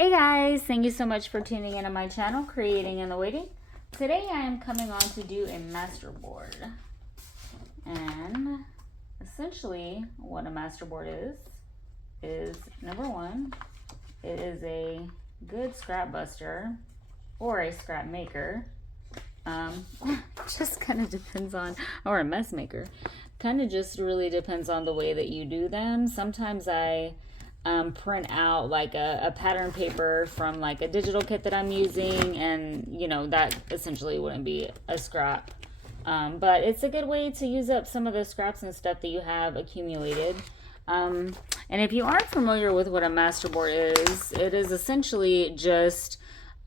Hey guys, thank you so much for tuning into my channel, Creating in the Waiting. Today I am coming on to do a masterboard. And essentially what a masterboard is number one, it is a good scrap buster or a scrap maker. Just kind of depends on, or a mess maker. Kind of just really depends on the way that you do them. Sometimes I print out like a pattern paper from like a digital kit that I'm using, and you know that essentially wouldn't be a scrap, but it's a good way to use up some of the scraps and stuff that you have accumulated. And if you aren't familiar with what a masterboard is, it is essentially just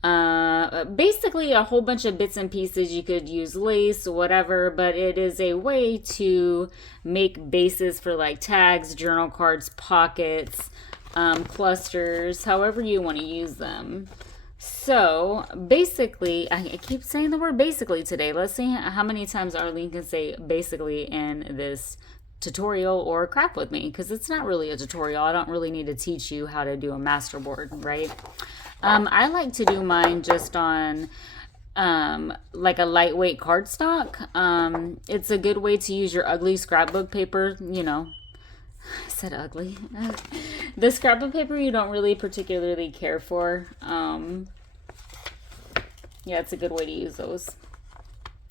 basically a whole bunch of bits and pieces. You could use lace, whatever, but it is a way to make bases for like tags, journal cards, pockets, clusters, however you want to use them. So basically, I keep saying the word basically today. Let's see how many times Arlene can say basically in this tutorial or crap with me, because it's not really a tutorial. I don't really need to teach you how to do a masterboard, right? I like to do mine just on like a lightweight cardstock. It's a good way to use your ugly scrapbook paper, you know. I said ugly. The scrapbook paper you don't really particularly care for. Yeah, it's a good way to use those.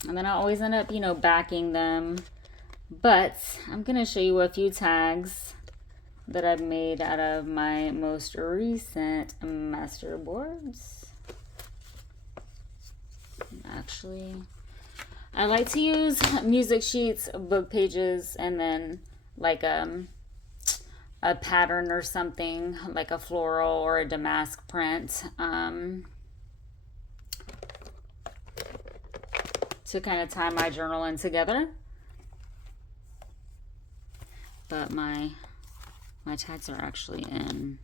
And then I always end up, you know, backing them. But I'm going to show you a few tags that I've made out of my most recent masterboards. Actually, I like to use music sheets, book pages, and then like a pattern or something, like a floral or a damask print, to kind of tie my journal in together. But my tags are actually in.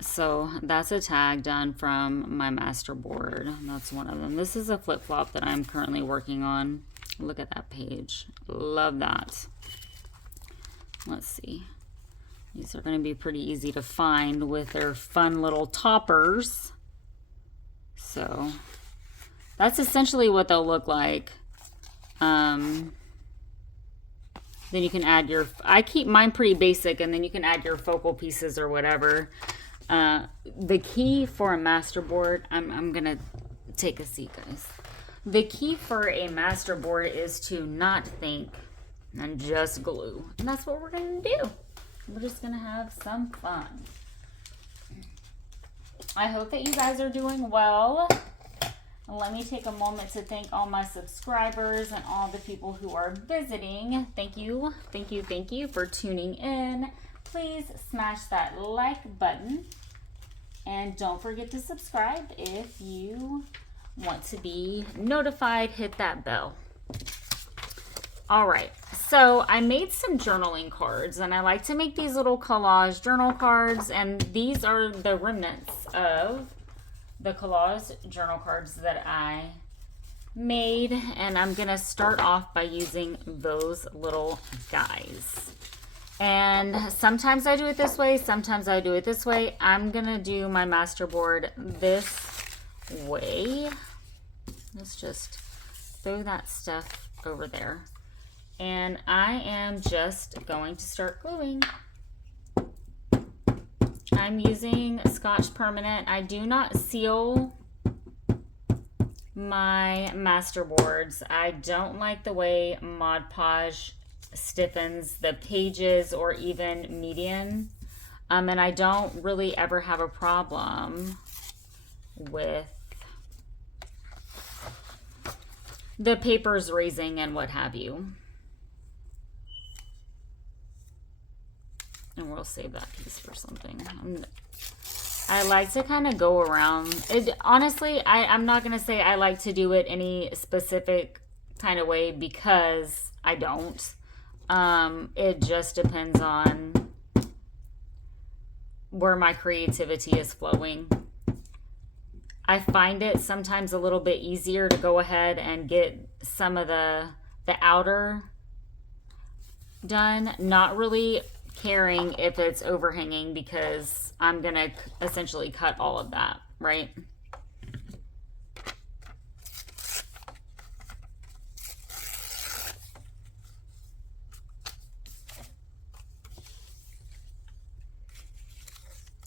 So that's a tag done from my masterboard. That's one of them. This is a flip-flop that I'm currently working on. Look at that page. Love that. Let's see. These are going to be pretty easy to find with their fun little toppers. So that's essentially what they'll look like. Then you can add your, I keep mine pretty basic, and then you can add your focal pieces or whatever. The key for a masterboard, I'm going to take a seat, guys. The key for a masterboard is to not think and just glue. And that's what we're going to do. We're just going to have some fun. I hope that you guys are doing well. Let me take a moment to thank all my subscribers and all the people who are visiting. Thank you, thank you, thank you for tuning in. Please smash that like button. And don't forget to subscribe if you want to be notified. Hit that bell. All right, so I made some journaling cards, and I like to make these little collage journal cards, and these are the remnants of the collage journal cards that I made, and I'm gonna start off by using those little guys. And sometimes I do it this way, sometimes I do it this way. I'm gonna do my masterboard this way. Let's just throw that stuff over there. And I am just going to start gluing. I'm using Scotch Permanent. I do not seal my masterboards. I don't like the way Mod Podge stiffens the pages or even median. And I don't really ever have a problem with the papers raising and what have you. And we'll save that piece for something. I like to kind of go around it. Honestly, I'm not going to say I like to do it any specific kind of way, because I don't. It just depends on where my creativity is flowing. I find it sometimes a little bit easier to go ahead and get some of the outer done, not really caring if it's overhanging because I'm gonna essentially cut all of that, right?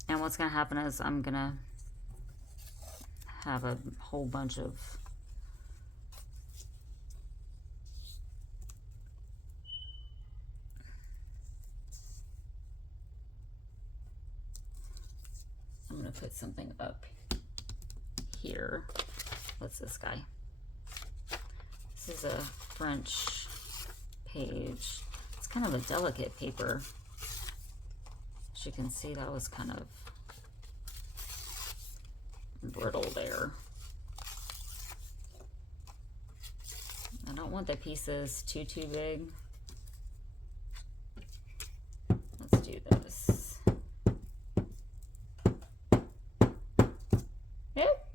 And what's gonna happen is I'm gonna have a whole bunch of I'm gonna put something up here. What's this guy? This is a French page. It's kind of a delicate paper. As you can see, that was kind of brittle there. I don't want the pieces too big. Let's do this. Yep.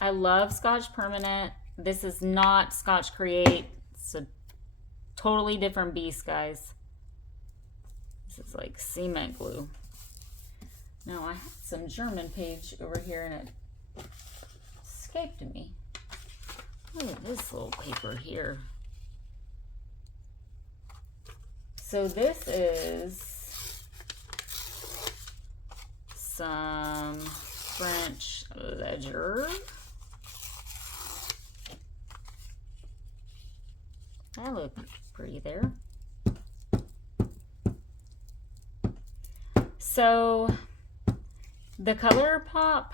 I love Scotch Permanent. This is not Scotch Create. It's a totally different beast, guys. This is like cement glue. Now I had some German page over here and it escaped me. Look at this little paper here. So this is some French ledger. That looked pretty there. So the color pop,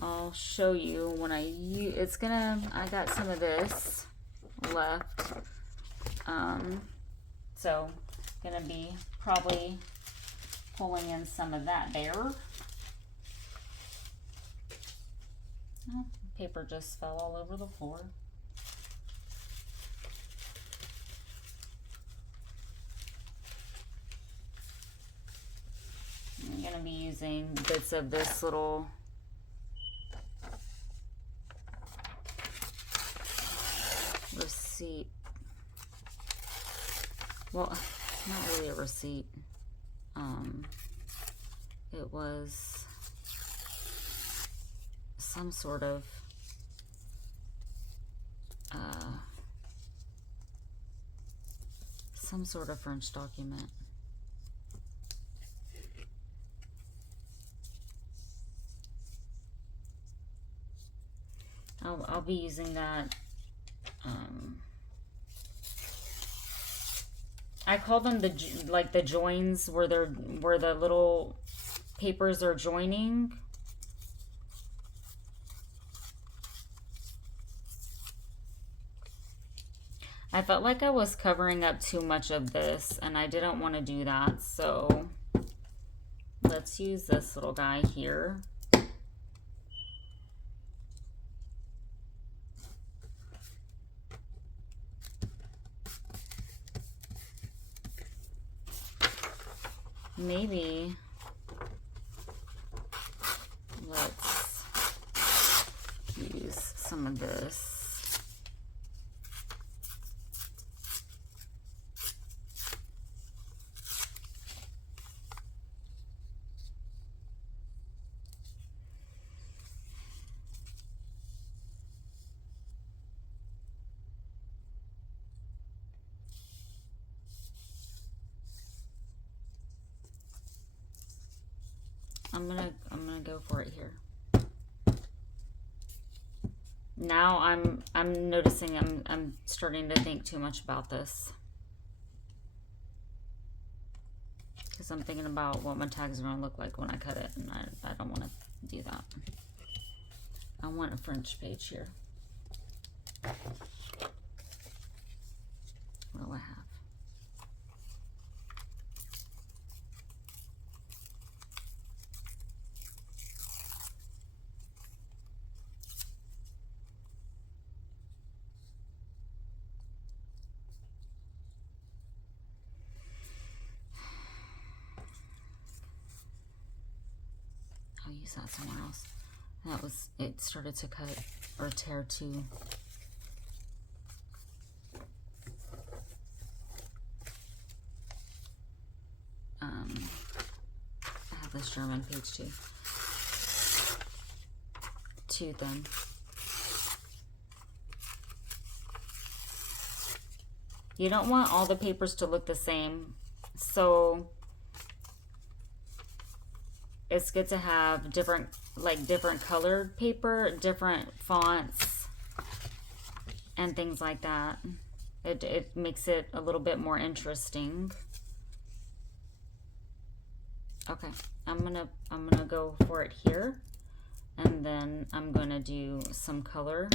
I'll show you when I use, I got some of this left. So gonna be probably pulling in some of that there. Oh, paper just fell all over the floor. I'm going to be using bits of this little receipt. Well, not really a receipt. It was some sort of French document. I'll be using that. I call them the joins where the little papers are joining. I felt like I was covering up too much of this and I didn't want to do that. So let's use this little guy here. Maybe let's use some of this. I'm gonna go for it here. Now I'm noticing I'm starting to think too much about this. Because I'm thinking about what my tags are gonna look like when I cut it, and I don't want to do that. I want a French page here. What do I have? I'll use that somewhere else. It started to cut or tear too this German page too. Too thin. You don't want all the papers to look the same, so it's good to have different colored paper, different fonts, and things like that. It makes it a little bit more interesting. Okay, I'm gonna go for it here, and then I'm gonna do some color.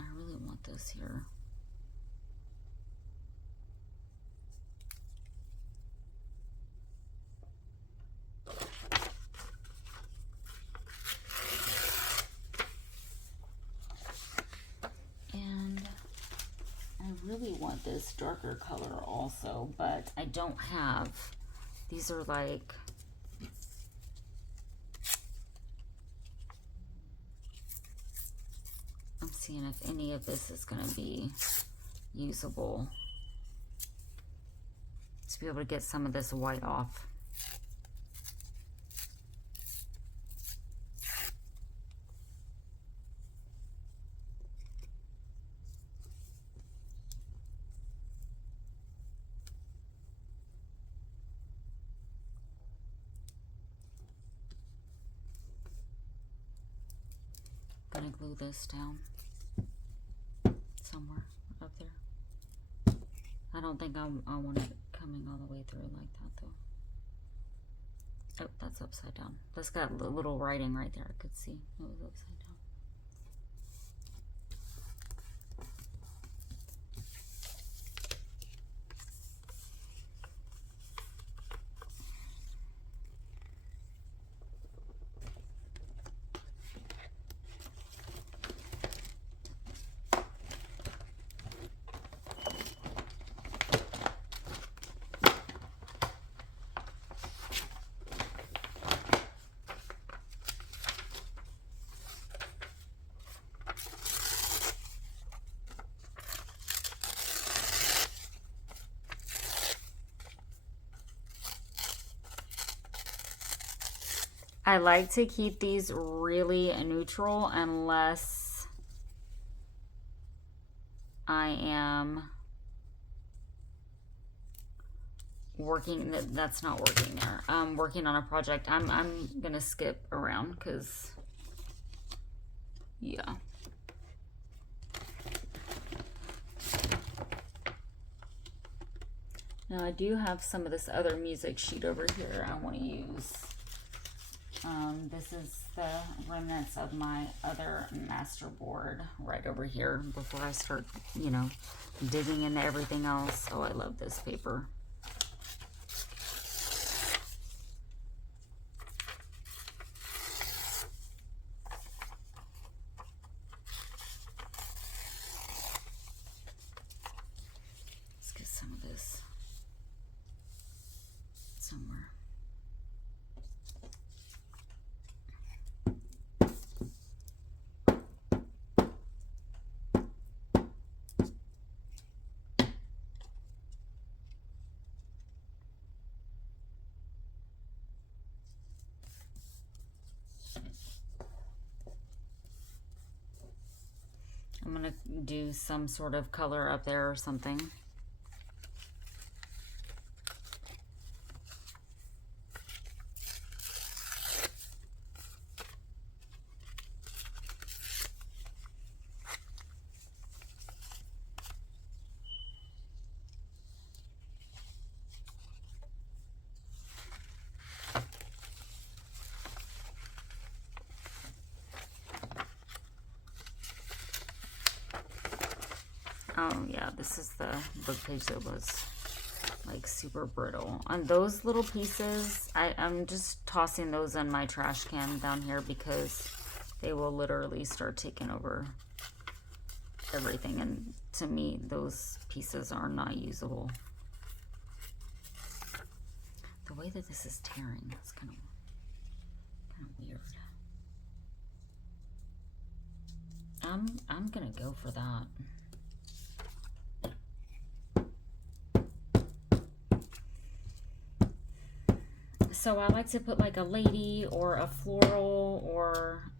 I really want this here. Really want this darker color also, but I don't have. These are like, I'm seeing if any of this is going to be usable to be able to get some of this white off. Gonna glue this down somewhere up there. I don't think I want it coming all the way through like that though. Oh, that's upside down. That's got a little writing right there. I could see it was upside down. I like to keep these really neutral unless I am working. That's not working there. I'm working on a project. I'm gonna skip around because, yeah. Now I do have some of this other music sheet over here I want to use. This is the remnants of my other Masterboard right over here before I start, you know, digging into everything else. Oh, I love this paper. Let's get some of this somewhere. I'm going to do some sort of color up there or something. Oh yeah, this is the book page that was like super brittle. On those little pieces, I'm just tossing those in my trash can down here because they will literally start taking over everything. And to me, those pieces are not usable. The way that this is tearing, it's kind of weird. I'm gonna go for that. So I like to put like a lady or a floral or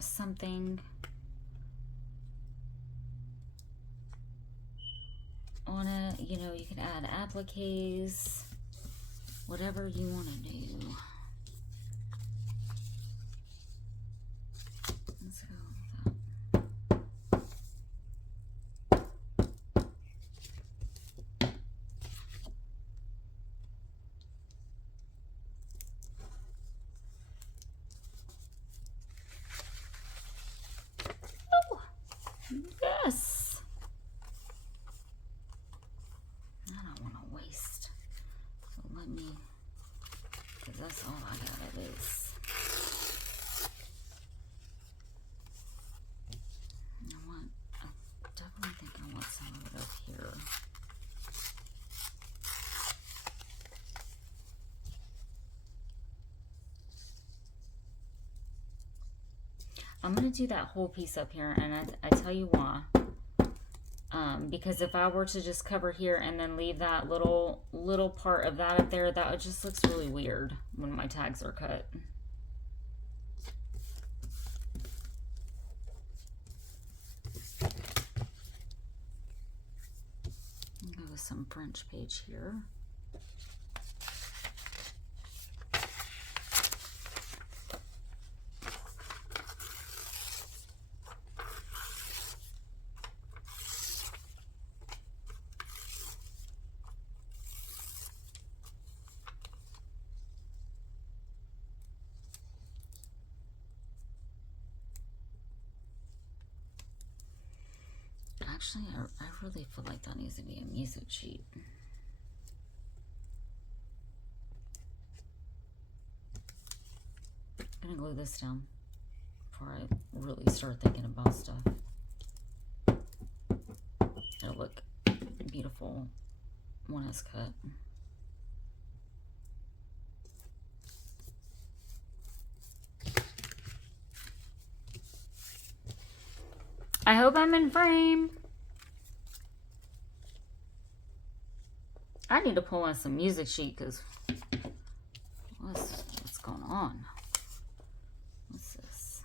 something on it. You know, you can add appliques, whatever you want to do. Let's go with that. Oh, yes. I don't want to waste. So let me, because that's all I got of this. I definitely think I want some of it up here. I'm going to do that whole piece up here, and I tell you why. Because if I were to just cover here and then leave that little part of that up there, that just looks really weird when my tags are cut. Go with some French page here. Actually, I really feel like that needs to be a music sheet. I'm gonna glue this down before I really start thinking about stuff. It'll look beautiful when it's cut. I hope I'm in frame. I need to pull on some music sheet because what's going on? What's this?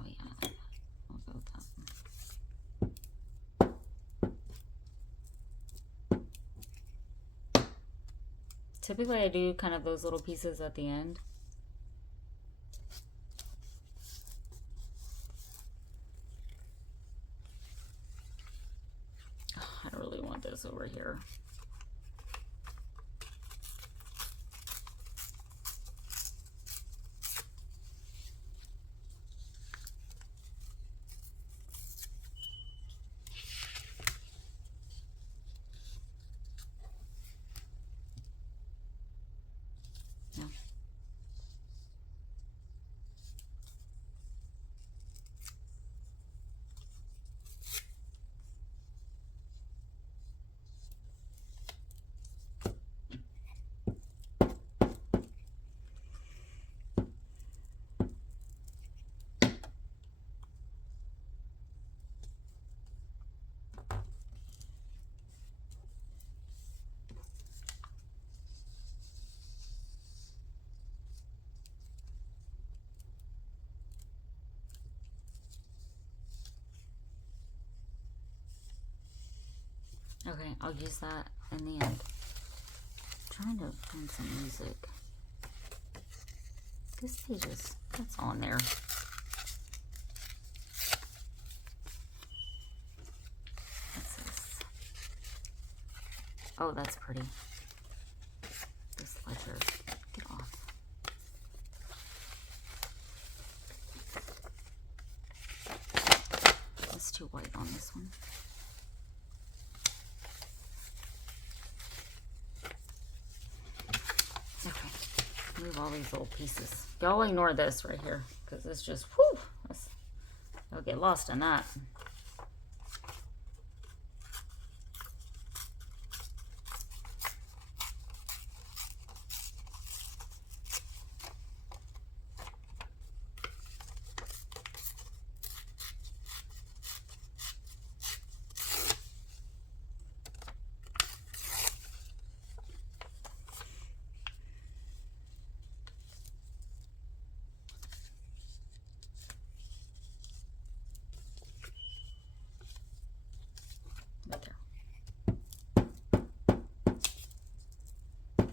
Oh yeah, I'll go with that. Typically I do kind of those little pieces at the end. I really want this over here. No. Okay, I'll use that in the end. I'm trying to find some music. This page is, that's on there. What's this? Oh, that's pretty. This ledger. Get off. It's too white on this one. Okay, move all these little pieces. Y'all ignore this right here because it's just, whew, I'll get lost in that.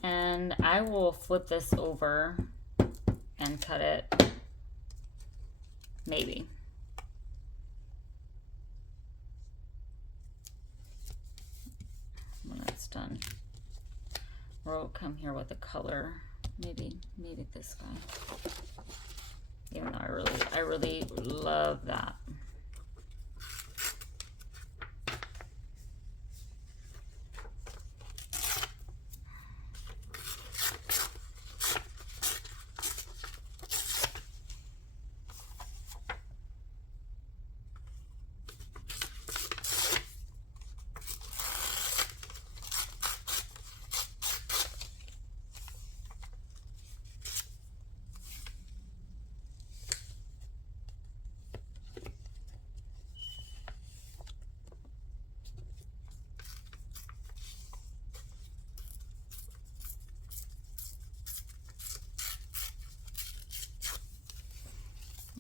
And I will flip this over and cut it, maybe. When it's done. We'll come here with a color, maybe this guy. Even though I really love that.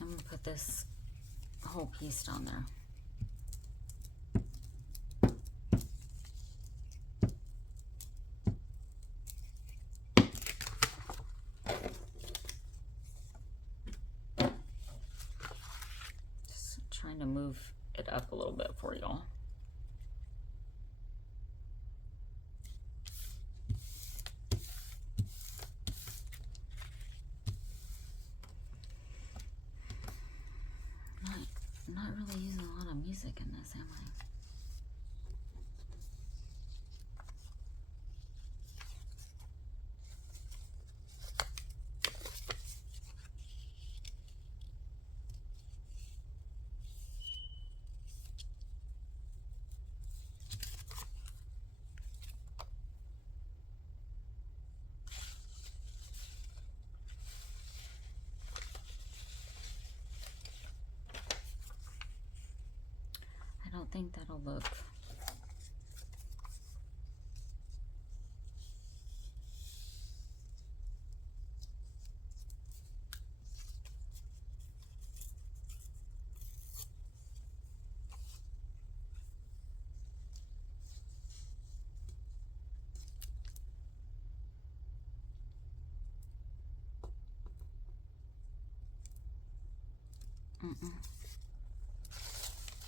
I'm gonna put this whole piece down there. Just trying to move it up a little bit for y'all. Not really using a lot of music in this, am I? I don't think that'll look.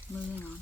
Moving on.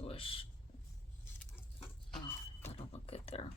Wish. Oh, that'll look good there.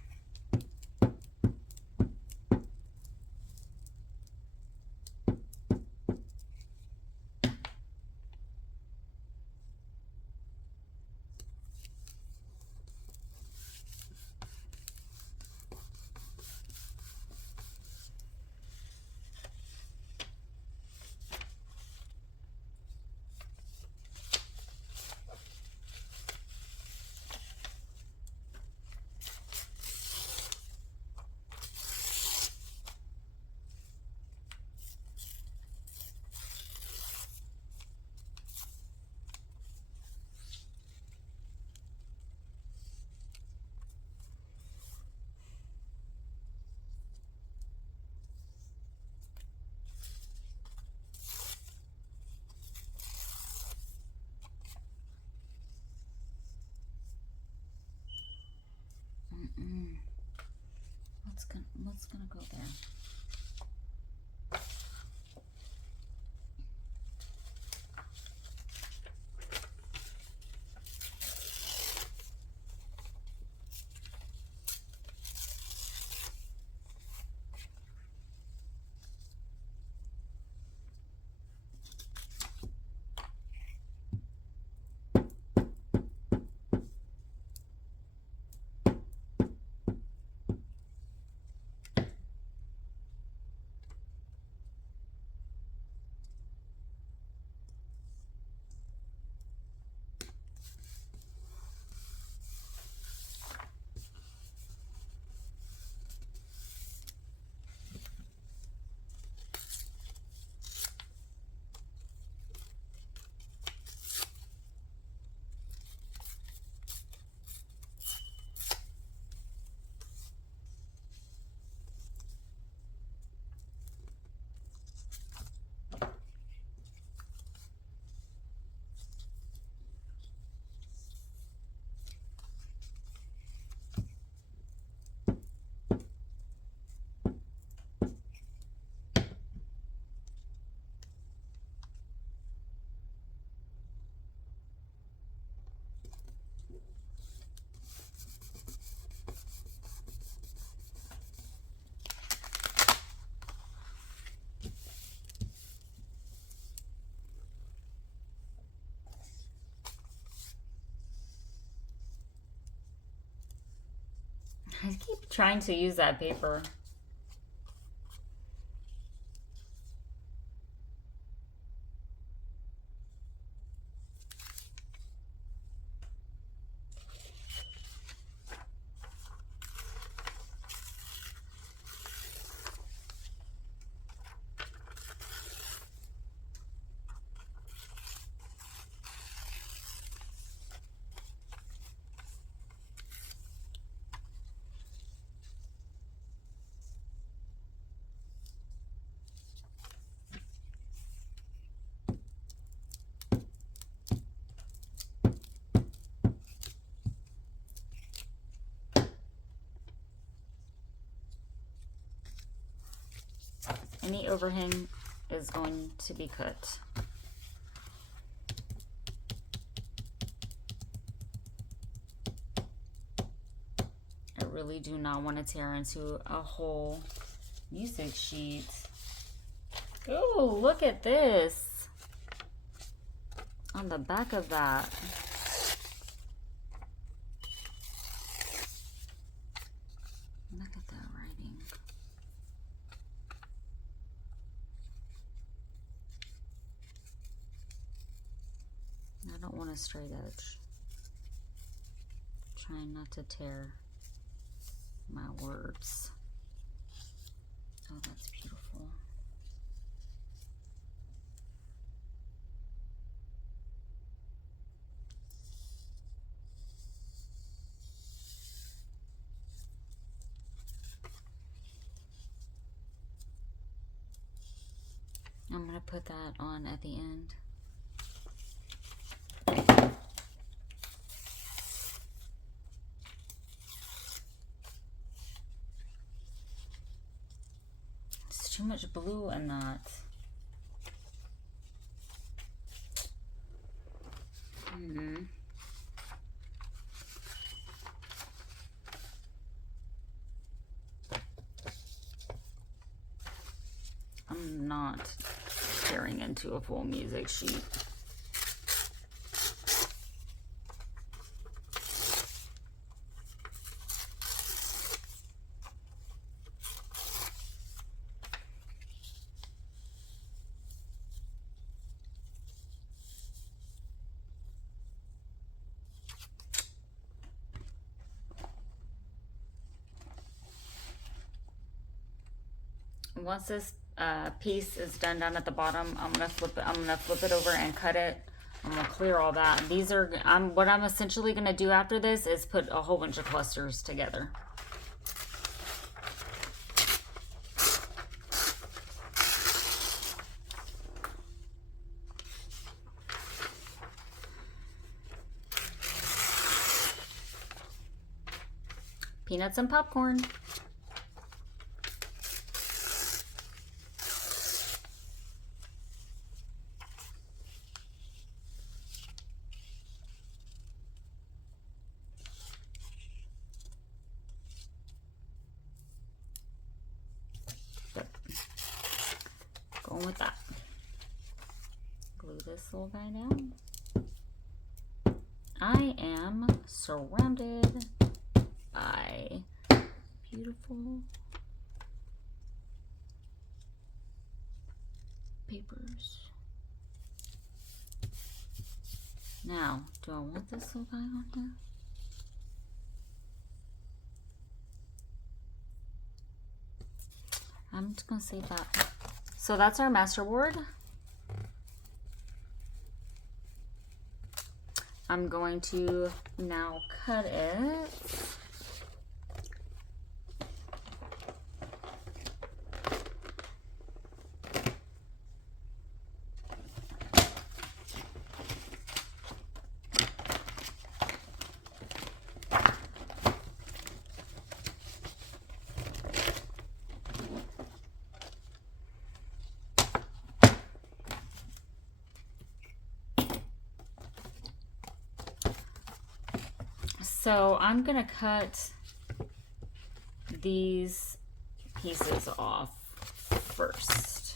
What's gonna go there? I keep trying to use that paper. Any overhang is going to be cut. I really do not want to tear into a whole music sheet. Oh, look at this on the back of that. Look at that writing. I don't want a straight edge. Trying not to tear my words. Oh, that's beautiful. I'm going to put that on at the end. It's too much blue in that. I'm not tearing into a full music sheet. Once this piece is done down at the bottom, I'm gonna flip it over and cut it. I'm gonna clear all that. These are what I'm essentially gonna do after this is put a whole bunch of clusters together. Peanuts and popcorn. Going with that. Glue this little guy down. I am surrounded by beautiful papers. Now, do I want this little guy on here? I'm just gonna save that. So that's our masterboard. I'm going to now cut it. So I'm gonna cut these pieces off first.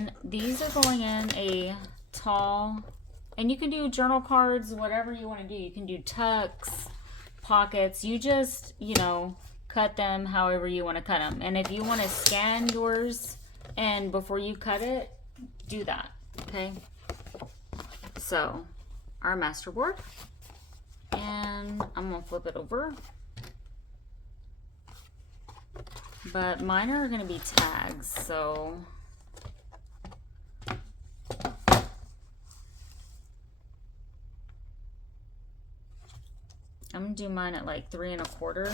then these are going in a tall, and you can do journal cards, whatever you want to do. You can do tucks, pockets. You just, you know, cut them however you want to cut them. And if you want to scan yours and before you cut it, do that. Okay. So our Masterboard, and I'm gonna flip it over. But mine are gonna be tags, so I'm gonna do mine at like 3 1/4.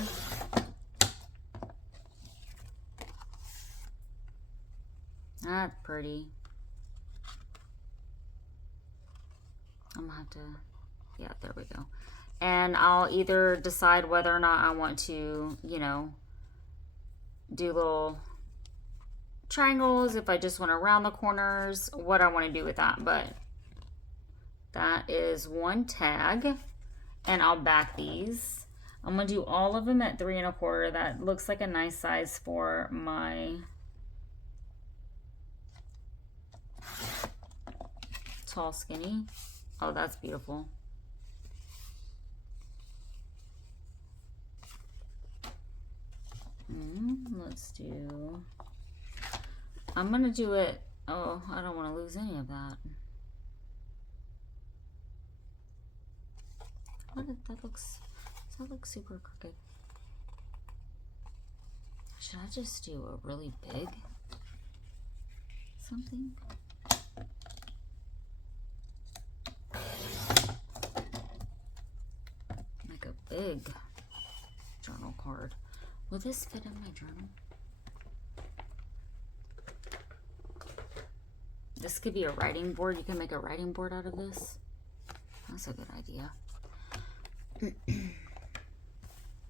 That's pretty. I'm gonna have to, yeah, there we go. And I'll either decide whether or not I want to, you know, do little triangles, if I just want to round the corners, what I want to do with that. But that is one tag, and I'll back these. I'm gonna do all of them at 3 1/4. That looks like a nice size for my tall skinny. Oh, that's beautiful. Let's do, I'm gonna do it, oh, I don't want to lose any of that. What did that looks, does that look super crooked? Should I just do a really big something? Like a big journal card. Will this fit in my journal? This could be a writing board. You can make a writing board out of this. That's a good idea.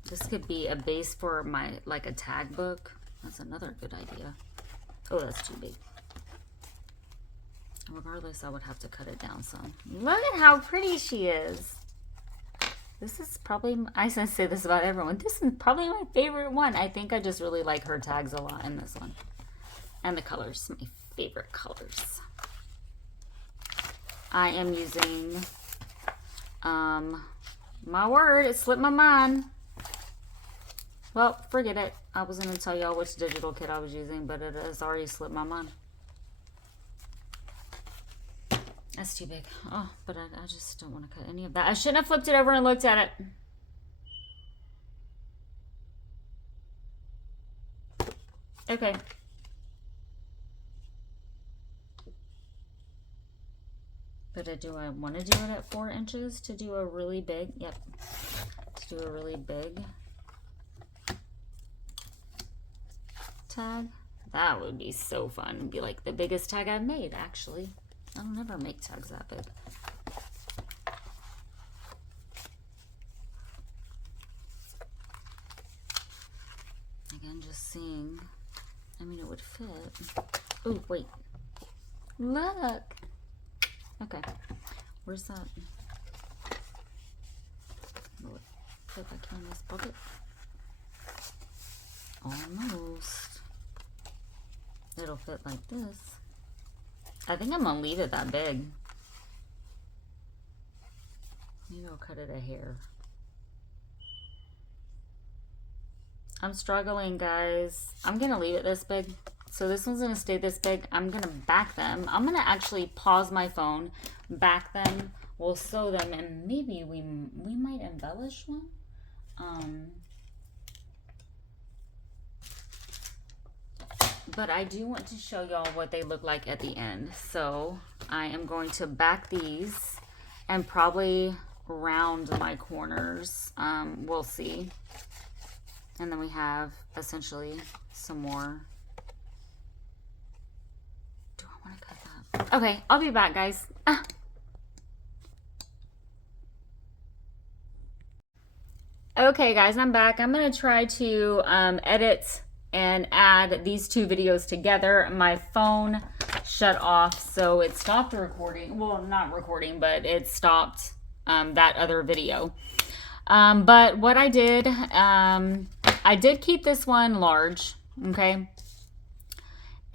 This could be a base for my, like a tag book. That's another good idea. Oh, that's too big. Regardless, I would have to cut it down some. Look at how pretty she is. This is probably, I say this about everyone, this is probably my favorite one. I think I just really like her tags a lot in this one. And the colors, my favorite colors. I am using, my word, it slipped my mind. Well, forget it. I was going to tell y'all which digital kit I was using, but it has already slipped my mind. That's too big. Oh, but I just don't want to cut any of that. I shouldn't have flipped it over and looked at it. Okay. But do I want to do it at 4 inches to do a really big? Yep. To do a really big tag. That would be so fun. It'd be like the biggest tag I've made, actually. I'll never make tags that big. Again, just seeing. I mean, it would fit. Oh, wait. Look. Okay. Where's that? Will it fit back in this bucket? Almost. It'll fit like this. I think I'm gonna leave it that big. Maybe I'll cut it a hair. I'm struggling, guys. I'm gonna leave it this big. So this one's gonna stay this big. I'm gonna back them. I'm gonna actually pause my phone, back them. We'll sew them, and maybe we might embellish one. But I do want to show y'all what they look like at the end. So I am going to back these and probably round my corners. We'll see. And then we have essentially some more. Do I want to cut that? Okay, I'll be back, guys. Okay, guys, I'm back. I'm going to try to edit and add these two videos together. My phone shut off, so it stopped recording. Well, not recording, but it stopped that other video. But what I did keep this one large, okay?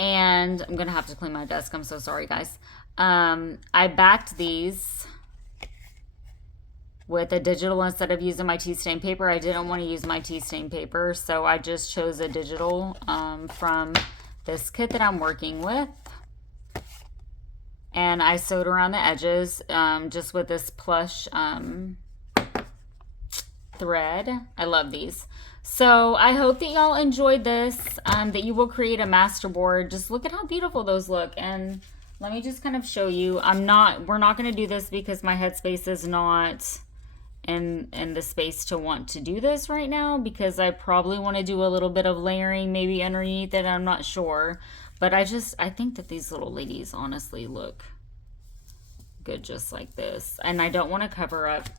And I'm going to have to clean my desk. I'm so sorry, guys. I backed these with a digital instead of using my tea stain paper. I didn't want to use my tea stain paper, so I just chose a digital from this kit that I'm working with. And I sewed around the edges just with this plush thread. I love these. So I hope that y'all enjoyed this, that you will create a masterboard. Just look at how beautiful those look. And let me just kind of show you. We're not going to do this because my headspace is not in the space to want to do this right now, because I probably want to do a little bit of layering maybe underneath it. I'm not sure. But I think that these little ladies honestly look good just like this. And I don't want to cover up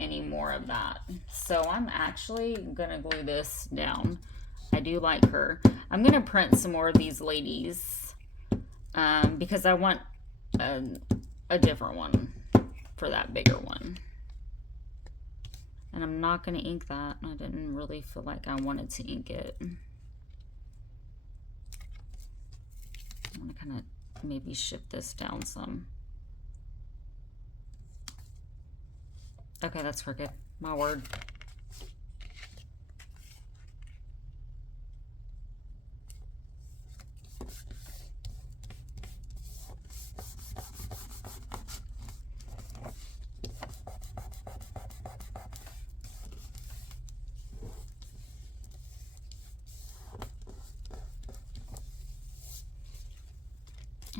any more of that. So I'm actually gonna glue this down. I do like her. I'm gonna print some more of these ladies because I want a different one for that bigger one. And I'm not gonna ink that. I didn't really feel like I wanted to ink it. I'm gonna kind of maybe shift this down some. Okay, that's crooked. My word.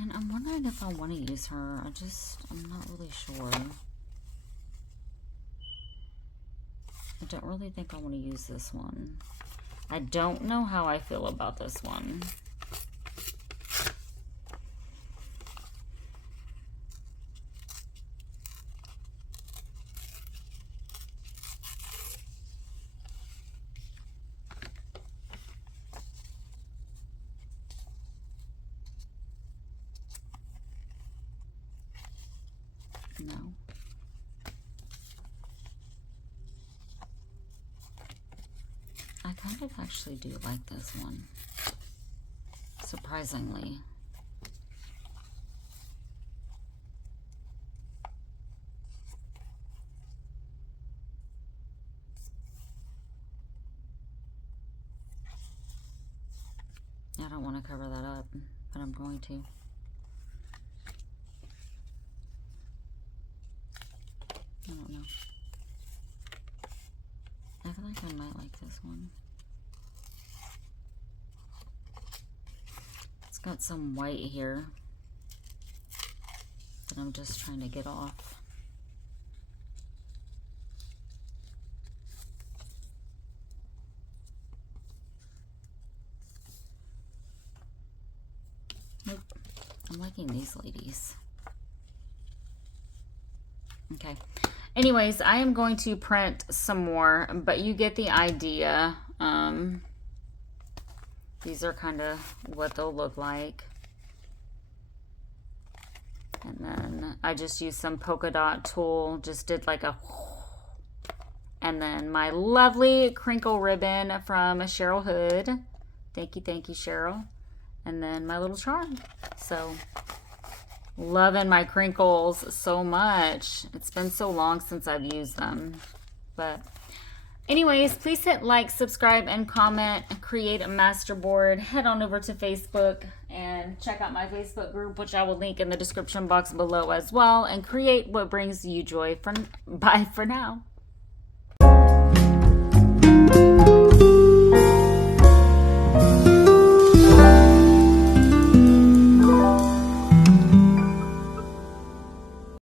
And I'm wondering if I want to use her. I'm not really sure. I don't really think I want to use this one. I don't know how I feel about this one. No. I kind of actually do like this one, surprisingly. I don't want to cover that up, but I'm going to. I don't know. I feel like I might like this one. It's got some white here that I'm just trying to get off. Nope. I'm liking these ladies. Okay. Anyways, I am going to print some more, but you get the idea. These are kind of what they'll look like. And then I just used some polka dot tulle, just did like a, and then my lovely crinkle ribbon from Cheryl Hood. Thank you, Cheryl. And then my little charm. So loving my crinkles so much. It's been so long since I've used them. But anyways, please hit like, subscribe, and comment. Create a masterboard. Head on over to Facebook and check out my Facebook group, which I will link in the description box below as well. And create what brings you joy. Bye for now.